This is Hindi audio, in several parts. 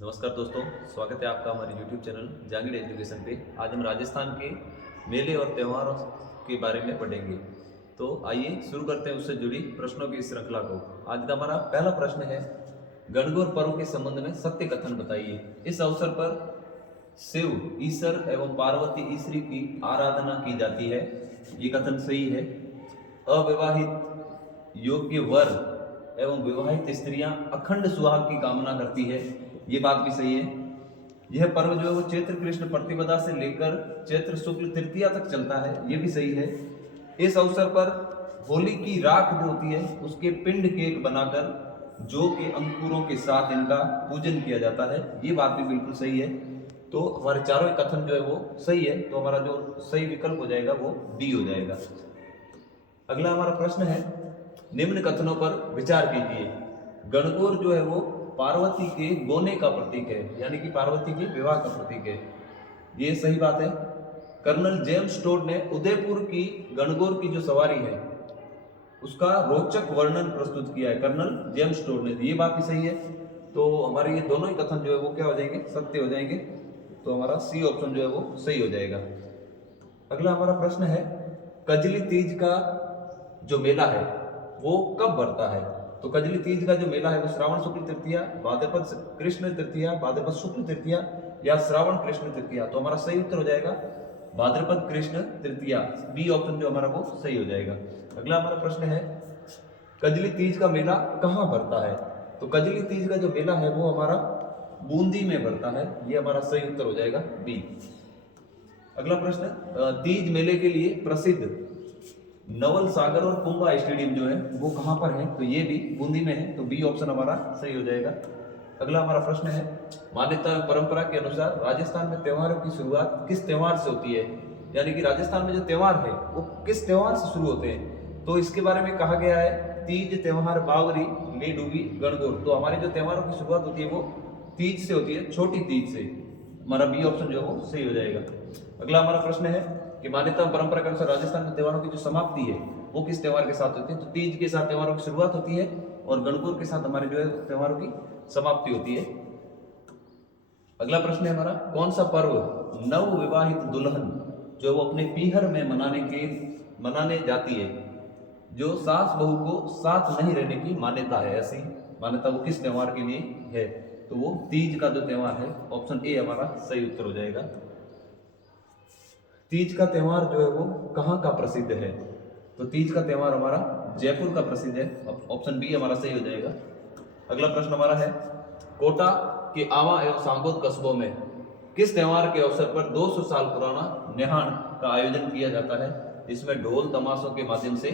नमस्कार दोस्तों, स्वागत है आपका हमारे YouTube चैनल जहांगीर एजुकेशन पे। आज हम राजस्थान के मेले और त्योहारों के बारे में पढ़ेंगे। तो आइए शुरू करते हैं उससे जुड़ी प्रश्नों की श्रृंखला को। आज का हमारा पहला प्रश्न है, गणगौर पर्व के संबंध में सत्य कथन बताइए। इस अवसर पर शिव ईश्वर एवं पार्वती ईश्वरी की आराधना की जाती है। ये कथन सही है। अविवाहित योग्य वर एवं विवाहित स्त्रियां अखंड सुहाग की कामना करती है। ये बात भी सही है। यह पर्व जो है वो चैत्र कृष्ण प्रतिपदा से लेकर चैत्र शुक्ल तृतीया तक चलता है। ये भी सही है। इस अवसर पर होली की राख जो होती है उसके पिंड केक बनाकर जौ के अंकुरों के साथ इनका पूजन किया जाता है। ये बात भी बिल्कुल सही है। तो हमारे चारों ही कथन जो है वो सही है। तो हमारा जो सही विकल्प हो जाएगा वो डी हो जाएगा। अगला हमारा प्रश्न है, निम्न कथनों पर विचार कीजिए। गणगौर जो है वो पार्वती के गोने का प्रतीक है, यानी कि पार्वती के विवाह का प्रतीक है। ये सही बात है। कर्नल जेम्स टोड ने उदयपुर की गणगौर की जो सवारी है उसका रोचक वर्णन प्रस्तुत किया है। कर्नल जेम्स टोड ने, ये बात भी सही है। तो हमारे ये दोनों ही कथन जो है वो क्या हो जाएंगे, सत्य हो जाएंगे। तो हमारा सी ऑप्शन जो है वो सही हो जाएगा। अगला हमारा प्रश्न है, कजली तीज का जो मेला है वो कब बढ़ता है। तो कजली तीज का जो मेला है वो श्रावण शुक्ल तृतीया, भाद्रपद कृष्ण तृतीया, भाद्रपद शुक्ल तृतीया या श्रावण कृष्ण तृतीया। तो हमारा सही उत्तर हो जाएगा भाद्रपद कृष्ण तृतीया। बी ऑप्शन जो हमारा वो सही हो जाएगा। अगला हमारा प्रश्न है, कजली तीज का मेला कहाँ बढ़ता है। तो कजली तीज का जो मेला है वो हमारा बूंदी में बढ़ता है। ये हमारा सही उत्तर हो जाएगा बी। अगला प्रश्न, तीज मेले के लिए प्रसिद्ध नवल सागर और कुंभा स्टेडियम जो है वो कहां पर है। तो ये भी बूंदी में है। तो बी ऑप्शन हमारा सही हो जाएगा। अगला हमारा प्रश्न है, मान्यता एवं परंपरा के अनुसार राजस्थान में त्योहारों की शुरुआत किस त्योहार से होती है। यानी कि राजस्थान में जो त्योहार है वो किस त्योहार से शुरू होते हैं। तो इसके बारे में कहा गया है, तीज त्योहार बावरी ले डूबी गणगौर। तो हमारे जो त्योहारों की शुरुआत होती है वो तीज से होती है, छोटी तीज से। हमारा बी ऑप्शन जो है वो सही हो जाएगा। अगला हमारा प्रश्न है कि मान्यता परंपरा के अनुसार राजस्थान में त्योहारों की जो समाप्ति है वो किस त्योहार के साथ होती है। तो तीज के साथ त्योहारों की शुरुआत होती है और गणगौर के साथ हमारे जो है त्योहारों की समाप्ति होती है। अगला प्रश्न है हमारा, कौन सा पर्व नव विवाहित दुल्हन जो वो अपने पीहर में मनाने जाती है, जो सास बहू को साथ नहीं रहने की मान्यता है। ऐसी मान्यता वो किस त्योहार के लिए है। तो वो तीज का जो त्योहार है, ऑप्शन ए हमारा सही उत्तर हो जाएगा। तीज का त्योहार जो है वो कहाँ का प्रसिद्ध है। तो तीज का त्योहार हमारा जयपुर का प्रसिद्ध है। ऑप्शन बी हमारा सही हो जाएगा। अगला प्रश्न हमारा है, कोटा के आवा एवं सांगोद कस्बों में किस त्योहार के अवसर पर 200 साल पुराना नेहान का आयोजन किया जाता है। इसमें ढोल तमाशों के माध्यम से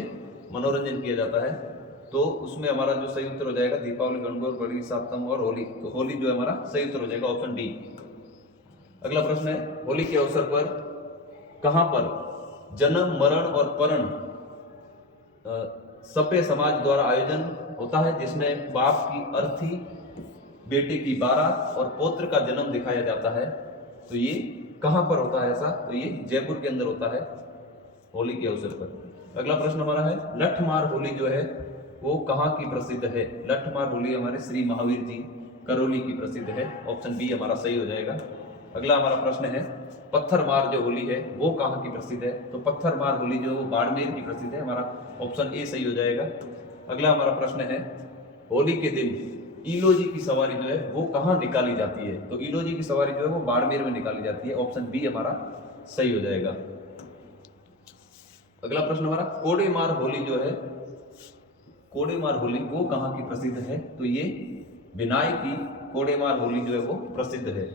मनोरंजन किया जाता है। तो उसमें हमारा जो सही उत्तर हो जाएगा दीपावली, गणगौर, बड़ी सातम और होली। तो होली जो है हमारा सही उत्तर हो जाएगा, ऑप्शन डी। अगला प्रश्न है, होली के अवसर पर कहां पर जन्म मरण और परण सभ्य समाज द्वारा आयोजन होता है, जिसमें बाप की अर्थी, बेटे की बारात और पौत्र का जन्म दिखाया जाता है। तो ये कहां पर होता है ऐसा। तो ये जयपुर के अंदर होता है होली के अवसर पर। अगला प्रश्न हमारा है, लठमार होली जो है वो कहां की प्रसिद्ध है। लठमार होली हमारे श्री महावीर जी करौली की प्रसिद्ध है। ऑप्शन बी हमारा सही हो जाएगा। अगला हमारा प्रश्न है, पत्थरमार जो होली है वो कहाँ की प्रसिद्ध है। तो पत्थरमार होली जो है वो बाड़मेर की प्रसिद्ध है। हमारा ऑप्शन ए सही हो जाएगा। अगला हमारा प्रश्न है, होली के दिन ईलोजी की सवारी जो है वो कहाँ निकाली जाती है। तो ईलोजी की सवारी जो है वो बाड़मेर में निकाली जाती है। ऑप्शन बी हमारा सही हो जाएगा। अगला प्रश्न हमारा, कोडेमार होली जो है, कोडेमार होली वो कहाँ की प्रसिद्ध है। तो ये बिनाई की कोडेमार होली जो है वो प्रसिद्ध है।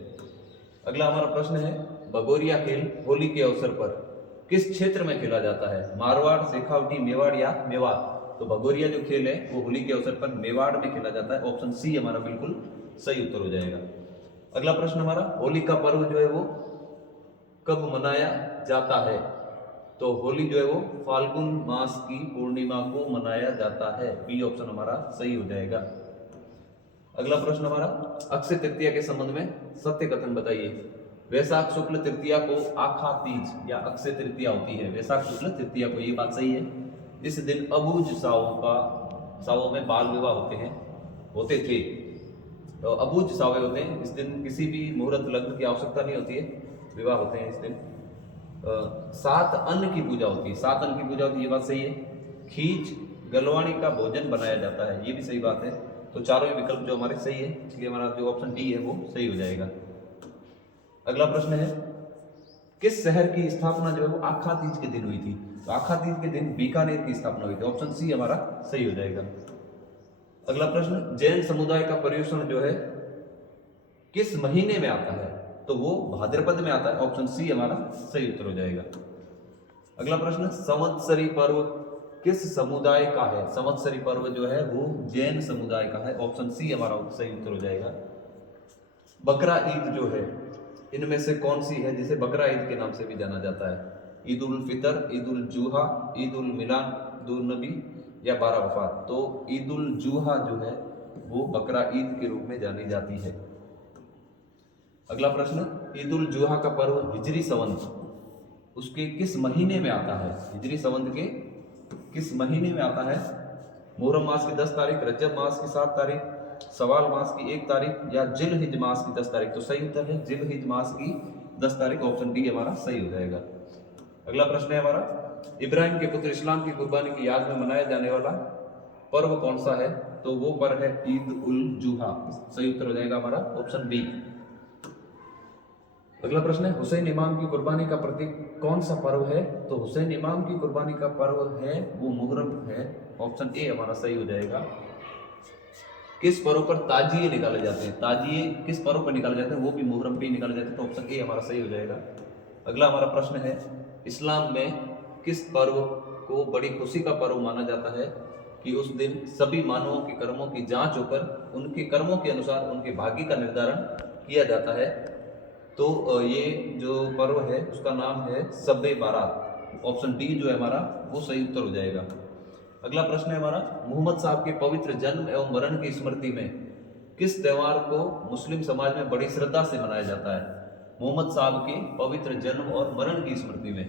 अगला हमारा प्रश्न है, भगोरिया खेल होली के अवसर पर किस क्षेत्र में खेला जाता है। मारवाड़, शेखावटी, मेवाड़ या मेवात। तो भगोरिया जो खेल है वो होली के अवसर पर मेवाड़ में खेला जाता है। ऑप्शन सी हमारा बिल्कुल सही उत्तर हो जाएगा। अगला प्रश्न हमारा, होली का पर्व जो है वो कब मनाया जाता है। तो होली जो है वो फाल्गुन मास की पूर्णिमा को मनाया जाता है। बी ऑप्शन हमारा सही हो जाएगा। अगला प्रश्न हमारा, अक्षय तृतीया के संबंध में सत्य कथन बताइए। वैशाख शुक्ल तृतीया को आखा तीज या अक्षय तृतीया होती है। वैशाख शुक्ल तृतीया को, ये बात सही है। इस दिन अबूझ सावों में बाल विवाह होते थे। तो अबूझ सावे होते हैं। इस दिन किसी भी मुहूर्त लग्न की आवश्यकता नहीं होती है, विवाह होते हैं इस दिन। 7 अन्न की पूजा होती है, 7 अन्न की पूजा होती है, ये बात सही है। खींच गलवाणी का भोजन बनाया जाता है, ये भी सही बात है। तो चारों ही विकल्प जो हमारे सही है, इसलिए हमारा जो ऑप्शन डी है वो सही हो जाएगा। अगला प्रश्न है, किस शहर की स्थापना जो है वो आखा तीज के दिन हुई थी? तो आखा तीज के दिन बीकानेर की स्थापना हुई थी, ऑप्शन सी हमारा सही हो जाएगा। अगला प्रश्न, जैन समुदाय का पर्युषण जो है किस महीने में आता है? तो वो भाद्रपद में आता है, ऑप्शन सी हमारा सही उत्तर हो जाएगा। अगला प्रश्न, संवत्सरी पर्व किस समुदाय का है? संवत्सरी पर्व जो है वो जैन समुदाय का है, ऑप्शन सी हमारा सही उत्तर हो जाएगा। बकरा ईद जो है इनमें से कौन सी है जिसे बकरा ईद के नाम से भी जाना जाता है? ईद उल फितर, ईद उल जुहा, ईद उल मिलाद उन नबी या 12 वफात? तो ईद उल जुहा जो है वो बकरा ईद के रूप में जानी जाती है। अगला प्रश्न, ईद उल जुहा का पर्व हिजरी संवत उसके किस महीने में आता है? हिजरी संवत के किस महीने में आता है? मुहर्रम मास की 10 तारीख, रजब मास की 7 तारीख, सवाल मास की 1 तारीख या जिल हिज मास की 10 तारीख? तो सही उत्तर है जिल हिज मास की 10 तारीख, ऑप्शन डी हमारा सही हो जाएगा। अगला प्रश्न है हमारा, इब्राहिम के पुत्र इस्लाम की कुर्बानी की याद में मनाया जाने वाला पर्व कौन सा है? तो वो पर्व है ईद उल जुहा, सही उत्तर हो जाएगा हमारा ऑप्शन बी। अगला प्रश्न है, हुसैन इमाम की कुर्बानी का प्रतीक कौन सा पर्व है? तो हुसैन इमाम की कुर्बानी का पर्व है वो मुहर्रम है, ऑप्शन ए हमारा सही हो जाएगा। किस पर्व पर ताजिए निकाले जाते हैं? ताजिए किस पर्व पर निकाले जाते हैं? वो भी मुहर्रम पे निकाले जाते हैं, तो ऑप्शन ए हमारा सही हो जाएगा। अगला हमारा प्रश्न है, इस्लाम में किस पर्व को बड़ी खुशी का पर्व माना जाता है कि उस दिन सभी मानवों के कर्मों की जांच होकर उनके कर्मों के अनुसार उनके भाग्य का निर्धारण किया जाता है? तो ये जो पर्व है उसका नाम है शब-ए बारात, ऑप्शन डी जो है हमारा वो सही उत्तर हो जाएगा। अगला प्रश्न है हमारा, मोहम्मद साहब के पवित्र जन्म एवं मरण की स्मृति में किस त्योहार को मुस्लिम समाज में बड़ी श्रद्धा से मनाया जाता है? मोहम्मद साहब के पवित्र जन्म और मरण की स्मृति में,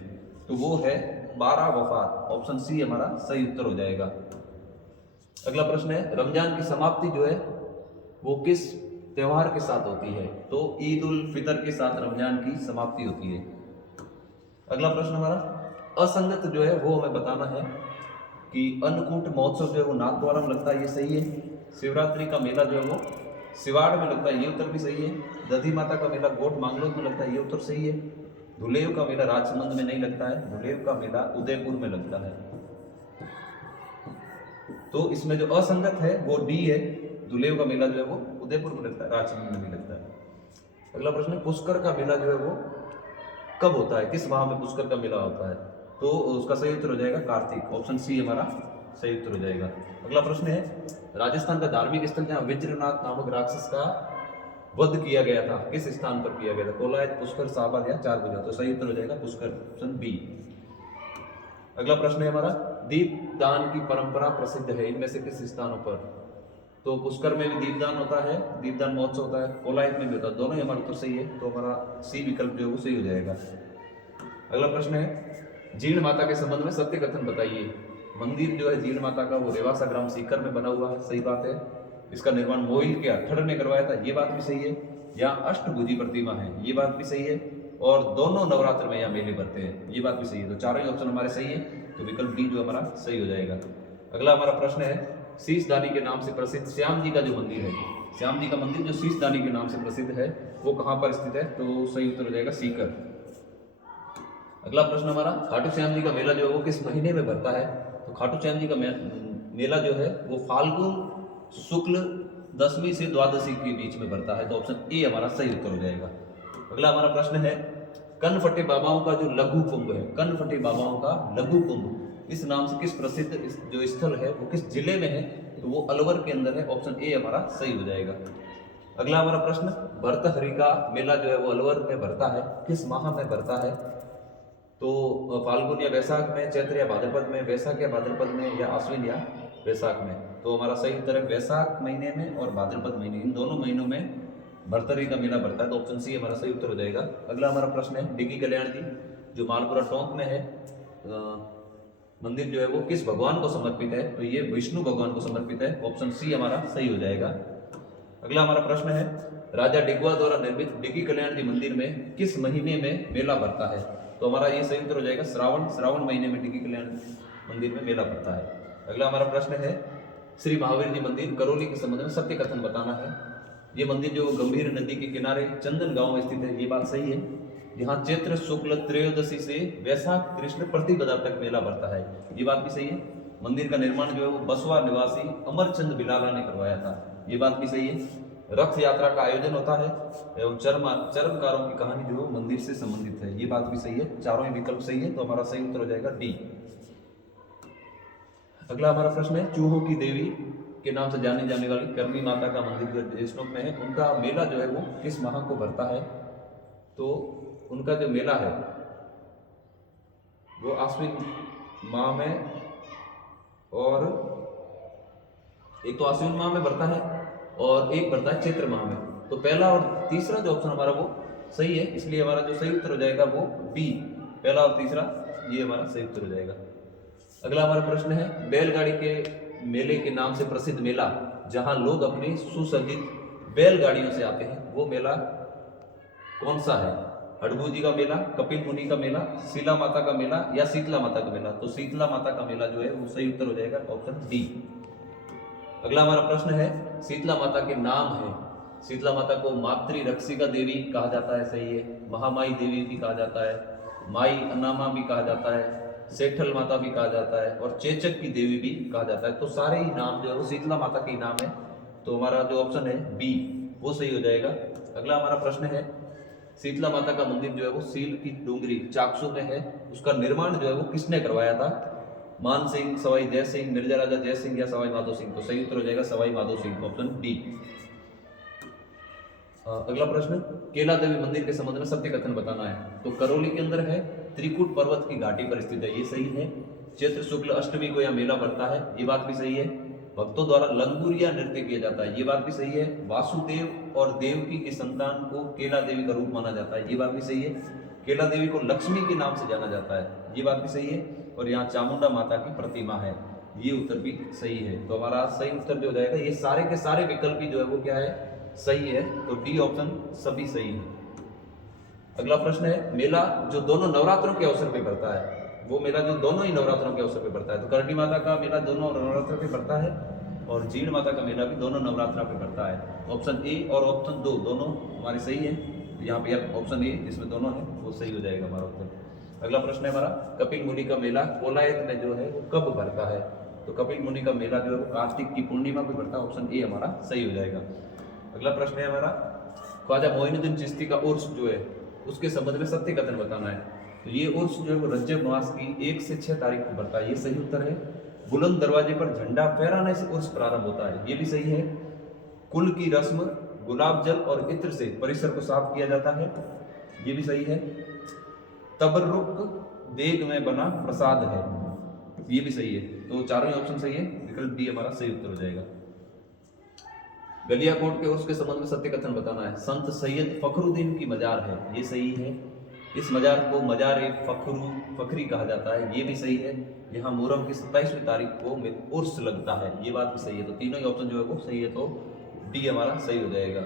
तो वो है 12 वफात, ऑप्शन सी हमारा सही उत्तर हो जाएगा। अगला प्रश्न है, रमजान की समाप्ति जो है वो किस त्योहार के साथ होती है? तो ईद उल फितर के साथ रमजान की समाप्ति होती है। अगला प्रश्न हमारा, असंगत जो है वो हमें बताना है कि अन्नकूट महोत्सव जो है वो नाथद्वारा में लगता है, ये सही है। शिवरात्रि का मेला जो है वो सिवाड़ में लगता है, ये उत्तर भी सही है। दधी माता का मेला गोट मांगलोद में लगता है, ये उत्तर सही है। धुलेव का मेला राजसमंद में नहीं लगता है, धुलेव का मेला उदयपुर में लगता है। तो इसमें जो असंगत है वो डी है, धुलेव का मेला जो है वो उदयपुर में लगता है, राजसमंद में नहीं लगता है। अगला प्रश्न, पुष्कर का मेला जो है वो कब होता है? किस माह में पुष्कर का मेला होता है? तो उसका सही उत्तर हो जाएगा कार्तिक, ऑप्शन सी हमारा सही उत्तर हो जाएगा। अगला प्रश्न है, राजस्थान का धार्मिक स्थल जहाँ विज्रनाथ नामक राक्षस का वध किया गया था किस स्थान पर किया गया था? कोलायत, पुष्कर, शाहबाद या चारभुजा? तो सही उत्तर हो जाएगा पुष्कर, ऑप्शन बी। अगला प्रश्न है हमारा, दीपदान की परंपरा प्रसिद्ध है इनमें से किस स्थानों पर? तो पुष्कर में भी दीपदान होता है, दीपदान महोत्सव होता है, कोलायत में भी होता है, दोनों ही हमारा उत्तर सही है, तो हमारा सी विकल्प जो है वो सही हो जाएगा। अगला प्रश्न है, जीर्ण माता के संबंध में सत्य कथन बताइए। मंदिर जो है जीर्ण माता का वो रेवासा ग्राम सीकर में बना हुआ है, सही बात है। इसका निर्माण मोहिल के अट्ठड़ ने करवाया था, ये बात भी सही है। यहाँ अष्टभुजी प्रतिमा है, ये बात भी सही है। और दोनों नवरात्र में यहाँ मेले भरते हैं, ये बात भी सही है। तो चारों ही ऑप्शन हमारे सही है, तो विकल्प डी जो हमारा सही हो जाएगा। अगला हमारा प्रश्न है, शीशदानी के नाम से प्रसिद्ध श्याम जी का जो मंदिर है, श्याम जी का मंदिर जो शीशदानी के नाम से प्रसिद्ध है वो कहाँ पर स्थित है? तो सही उत्तर हो जाएगा सीकर। अगला प्रश्न हमारा, खाटू श्याम जी का मेला जो है वो किस महीने में भरता है? तो खाटू श्याम जी का मेला जो है वो फाल्गुन शुक्ल 10वीं से द्वादशी के बीच में भरता है, तो ऑप्शन ए हमारा सही उत्तर हो जाएगा। अगला हमारा प्रश्न है, कनफटे बाबाओं का जो लघु कुंभ है, कनफटे बाबाओं का लघु कुंभ इस नाम से किस प्रसिद्ध जो स्थल है वो किस जिले में है? तो वो अलवर के अंदर है, ऑप्शन ए हमारा सही हो जाएगा। अगला हमारा प्रश्न, भर्तहरि का मेला जो है वो अलवर में भरता है, किस माह में भरता है? तो फाल्गुन या वैशाख में, चैत्र या भाद्रपद में, वैशाख या भाद्रपद में, या आश्विन या वैशाख में? तो हमारा सही उत्तर है वैशाख महीने में और भाद्रपद महीने, इन दोनों महीनों में भर्तहरि का मेला भरता है, तो ऑप्शन सी हमारा सही उत्तर हो जाएगा। अगला हमारा प्रश्न है, डिग्गी कल्याण जी जो मालपुरा टोंक में है मंदिर जो है वो किस भगवान को समर्पित है? तो ये विष्णु भगवान को समर्पित है, ऑप्शन सी हमारा सही हो जाएगा। अगला हमारा प्रश्न है, राजा डिगवा द्वारा निर्मित डिगी कल्याण जी मंदिर में किस महीने में मेला भरता है? तो हमारा ये सही उत्तर हो जाएगा श्रावण महीने में डिगी कल्याण मंदिर में मेला भरता है। अगला हमारा प्रश्न है, श्री महावीर जी मंदिर करौली के संबंध में सत्य कथन बताना है। ये मंदिर जो गंभीर नदी के किनारे चंदन गांव में स्थित है, ये बात सही है। यहाँ चैत्र शुक्ल त्रयोदशी से वैशाख कृष्ण प्रतिपदा तक मेला भरता है, ये बात भी सही है। मंदिर का निर्माण जो है वो बसवा निवासी अमरचंद बिलाला ने करवाया था, ये बात भी सही है। रथ यात्रा का आयोजन होता है एवं चर्मकारों की कहानी जो मंदिर से संबंधित है, ये बात भी सही है। चारों ही विकल्प सही है, तो हमारा सही उत्तर हो जाएगा डी। अगला हमारा प्रश्न है, चूहों की देवी के नाम से जानी जाने वाली करनी माता का मंदिर जो देशनोक में है, उनका मेला जो है वो किस माह को भरता है? तो उनका जो मेला है वो आश्विन माह में, और एक तो आश्विन माह में भरता है और एक भरता है चैत्र माह में। तो पहला और तीसरा जो ऑप्शन हमारा वो सही है, इसलिए हमारा जो सही उत्तर हो जाएगा वो बी, पहला और तीसरा, ये हमारा सही उत्तर हो जाएगा। अगला हमारा प्रश्न है, बैलगाड़ी के मेले के नाम से प्रसिद्ध मेला जहां लोग अपनी सुसज्जित बैलगाड़ियों से आते हैं, वो मेला कौन सा है? हडबू जी का मेला, कपिल मुनि का मेला, शीला माता का मेला या शीतला माता का मेला? तो शीतला माता का मेला जो है वो सही उत्तर हो जाएगा, ऑप्शन डी। अगला हमारा प्रश्न है, शीतला माता के नाम है, शीतला माता को मातृ रक्षिका देवी कहा जाता है, सही है। महामाई देवी भी कहा जाता है, माई अनामा भी कहा जाता है, सेठल माता भी कहा जाता है और चेचक की देवी भी कहा जाता है। तो सारे ही नाम जो है वो शीतला माता के नाम है, तो हमारा जो ऑप्शन है बी वो सही हो जाएगा। अगला हमारा प्रश्न है, शीतला माता का मंदिर जो है वो सील की डूंगरी चाकसू में है, उसका निर्माण जो है वो किसने करवाया था? मान सिंह, सवाई जय सिंह, मिर्जा राजा जय सिंह या सवाई माधो सिंह? तो सही उत्तर हो जाएगा सवाई माधो सिंह, ऑप्शन डी। अगला प्रश्न, केला देवी मंदिर के संबंध में सत्य कथन बताना है। तो करौली के अंदर है, त्रिकुट पर्वत की घाटी पर स्थित है, ये सही है। चैत्र शुक्ल अष्टमी को यहाँ मेला भरता है, ये बात भी सही है। भक्तों द्वारा लंगूरिया नृत्य किया जाता है, ये बात भी सही है। वासुदेव और देवकी की संतान को केला देवी का रूप माना जाता है, ये बात भी सही है। केला देवी को लक्ष्मी के नाम से जाना जाता है, ये बात भी सही है। और यहाँ चामुंडा माता की प्रतिमा है, ये उत्तर भी सही है। तो हमारा सही उत्तर जो हो जाएगा, ये सारे के सारे विकल्प जो है वो क्या है, सही है। तो डी ऑप्शन सभी सही है। अगला प्रश्न है, मेला जो दोनों नवरात्रों के अवसर पर भरता है, वो मेला जो दोनों ही नवरात्रों के अवसर पर भरता है। तो करणी माता का मेला दोनों नवरात्रों पे भरता है और जीण माता का मेला भी दोनों नवरात्रा पे भरता है। ऑप्शन ए और ऑप्शन दो दोनों हमारे सही है। यहाँ पे ऑप्शन ए जिसमें दोनों है वो सही हो जाएगा हमारा उत्तर। अगला प्रश्न है हमारा, कपिल मुनि का मेला कोलायत में जो है वो कब भरता है? तो कपिल मुनि का मेला जो है वो कार्तिक की पूर्णिमा पे भरता है, ऑप्शन ए हमारा सही हो जाएगा। अगला प्रश्न है हमारा, ख्वाजा मोइनुद्दीन चिश्ती का उर्स जो है उसके संबंध में सत्य कथन बताना है। तो ये उर्स जो है वो रजब मास की 1 से 6 तारीख को भरता है, ये सही उत्तर है। बुलंद दरवाजे पर झंडा फहराने से उर्स प्रारंभ होता है, ये भी सही है। कुल की रस्म गुलाब जल और इत्र से परिसर को साफ किया जाता है, ये भी सही है। तबर्रुक देग में बना प्रसाद है, ये भी सही है। तो चारों ही ऑप्शन सही है, विकल्प डी हमारा सही उत्तर हो जाएगा। गलियाकोट के उर्स के संबंध में सत्य कथन बताना है। संत सैयद फखरुद्दीन की मजार है, ये सही है। इस मजार को मजार फखरी कहा जाता है, ये भी सही है। यहाँ मुहर्रम की 27वीं तारीख को उर्स लगता है, ये बात भी सही है। तो तीनों ही ऑप्शन जो है वो सही है, तो डी हमारा सही हो जाएगा।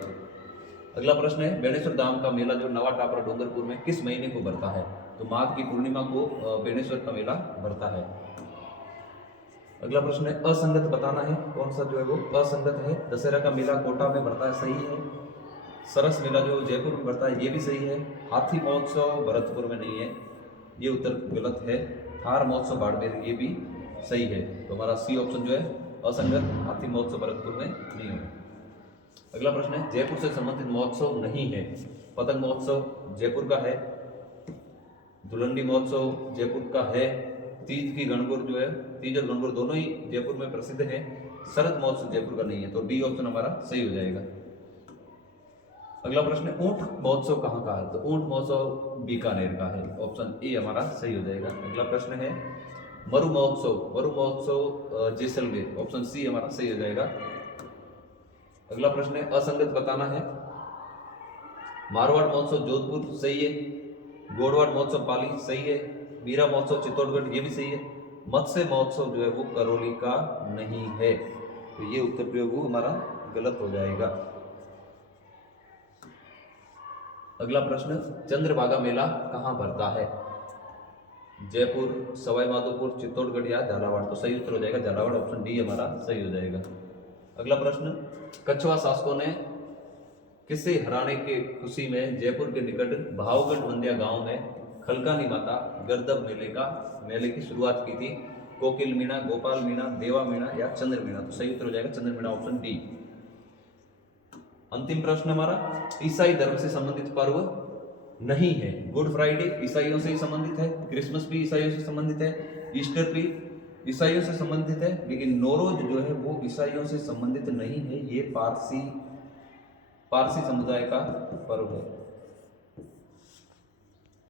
अगला प्रश्न है, बेणेश्वर धाम का मेला जो नवा टापरा डूंगरपुर में किस महीने को भरता है? तो माघ की पूर्णिमा को बेणेश्वर का मेला भरता है। अगला प्रश्न है, असंगत बताना है, कौन सा जो है वो असंगत है। दशहरा का मेला कोटा में भरता है, सही है। सरस मेला जो जयपुर में भरता है, ये भी सही है। हाथी महोत्सव भरतपुर में नहीं है, ये उत्तर गलत है। थार महोत्सव बाड़मेर, ये भी सही है। तो हमारा सी ऑप्शन जो है असंगत, हाथी महोत्सव भरतपुर में नहीं है। अगला प्रश्न है, जयपुर से संबंधित महोत्सव नहीं है। पतंग महोत्सव जयपुर का है, धुलंडी महोत्सव जयपुर का है, तीज की गणगौर जो है, तीज और गणगौर दोनों ही जयपुर में प्रसिद्ध है। शरद महोत्सव जयपुर का नहीं है, तो डी ऑप्शन हमारा सही हो जाएगा। अगला प्रश्न है, ऊंट महोत्सव कहाँ का है? तो ऊंट महोत्सव बीकानेर का है, ऑप्शन ए हमारा सही हो जाएगा। अगला प्रश्न है, मरु महोत्सव जैसलमेर, ऑप्शन सी हमारा सही हो जाएगा। अगला प्रश्न है, असंगत बताना है। मारवाड़ महोत्सव जोधपुर सही है, गोडवाड़ महोत्सव पाली सही है, मीरा महोत्सव चित्तौड़गढ़ ये भी सही है, मत्स्य महोत्सव जो है वो करौली का नहीं है, तो ये उत्तर जो है वो हमारा गलत हो जाएगा। अगला प्रश्न, चंद्रभागा मेला कहाँ पड़ता है? जयपुर, सवाई माधोपुर, चित्तौड़गढ़ या झालावाड़? तो सही उत्तर हो जाएगा झालावाड़, ऑप्शन डी हमारा सही हो जाएगा। अगला प्रश्न, कछवा शासकों ने किसे हराने के खुशी में जयपुर के निकट भावगढ़ बंदिया गांव में खलकानी माता गर्दभ मेले की शुरुआत की थी? कोकिल मीणा, गोपाल मीणा, देवा मीणा या चंद्र मीणा? तो सही उत्तर हो जाएगा चंद्र मीणा, ऑप्शन डी। अंतिम प्रश्न हमारा, ईसाई धर्म से संबंधित पर्व नहीं है। गुड फ्राइडे ईसाइयों से ही संबंधित है, क्रिसमस भी ईसाइयों से संबंधित है, ईस्टर भी ईसाइयों से संबंधित है, लेकिन नौरोज जो है वो ईसाइयों से संबंधित नहीं है। ये पारसी समुदाय का पर्व है।